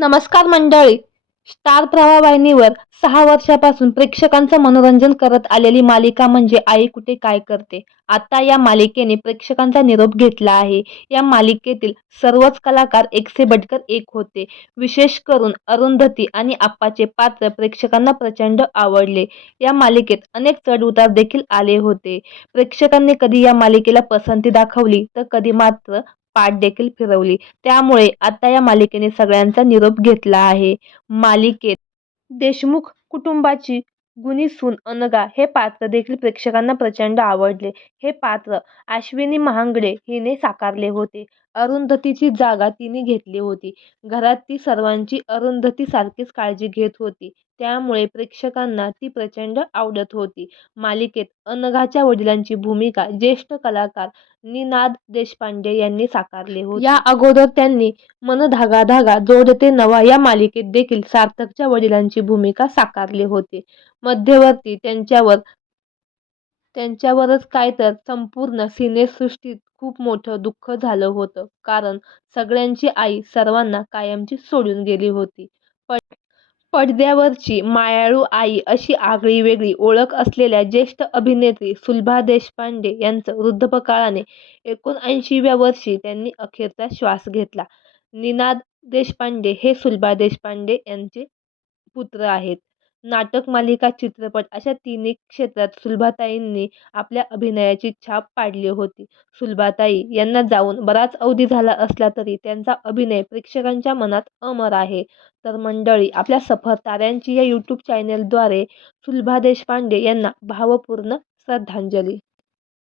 नमस्कार मंडळी. स्टार प्रवाह वाहिनीवर सहा वर्षापासून प्रेक्षकांचं मनोरंजन करत आलेली मालिका म्हणजे आई कुठे काय करते? आता या मालिकेने प्रेक्षकांचा निरोप घेतला आहे. या मालिकेतील सर्वच कलाकार एकसे बटकर एक होते. विशेष करून अरुंधती आणि आप्पाचे पात्र प्रेक्षकांना प्रचंड आवडले. या मालिकेत अनेक चढउतार देखील आले होते. प्रेक्षकांनी कधी या मालिकेला पसंती दाखवली तर कधी मात्र पाठ देखील फिरवली. त्यामुळे आता या मालिकेने सगळ्यांचा निरोप घेतला आहे. मालिकेत देशमुख कुटुंबाची गुणी सून अनगा हे पात्र देखील प्रेक्षकांना प्रचंड आवडले. हे पात्र अश्विनी महांगडे हिने साकारले होते. अरुंधतीची जागा तिने घेतली होती. घरात ती सर्वांची अरुंधतीसारखीच काळजी घेत होती. त्यामुळे प्रेक्षकांना ती प्रचंड आवडत होती. मालिकेत अनघाच्या वडिलांची भूमिका ज्येष्ठ कलाकार निनाद देशपांडे यांनी साकारले होते. या अगोदर त्यांनी मन धागा धागा जोडते नवा या मालिकेत देखील सार्थकच्या वडिलांची भूमिका साकारली होती. मध्यवर्ती त्यांच्यावर त्यांच्यावरच काय तर संपूर्ण सिनेसृष्टीत खूप मोठं दुःख झालं होतं. कारण सगळ्यांची आई सर्वांना कायमची सोडून गेली होती. पड पडद्यावरची मायाळू आई अशी आगळी वेगळी ओळख असलेल्या ज्येष्ठ अभिनेत्री सुलभा देशपांडे यांचं वृद्धपकाळाने एकोणऐंशीव्या वर्षी त्यांनी अखेरचा श्वास घेतला. निनाद देशपांडे हे सुलभा देशपांडे यांचे पुत्र आहेत. नाटक मालिका चित्रपट अशा तिन्ही क्षेत्रात सुलभाताईंनी आपल्या अभिनयाची छाप पाडली होती. सुलभाताई यांना जाऊन बराच अवधी झाला असला तरी त्यांचा अभिनय प्रेक्षकांच्या मनात अमर आहे. तर मंडळी आपल्या सफर ताऱ्यांची या यूट्यूब चॅनेलद्वारे सुलभा देशपांडे यांना भावपूर्ण श्रद्धांजली.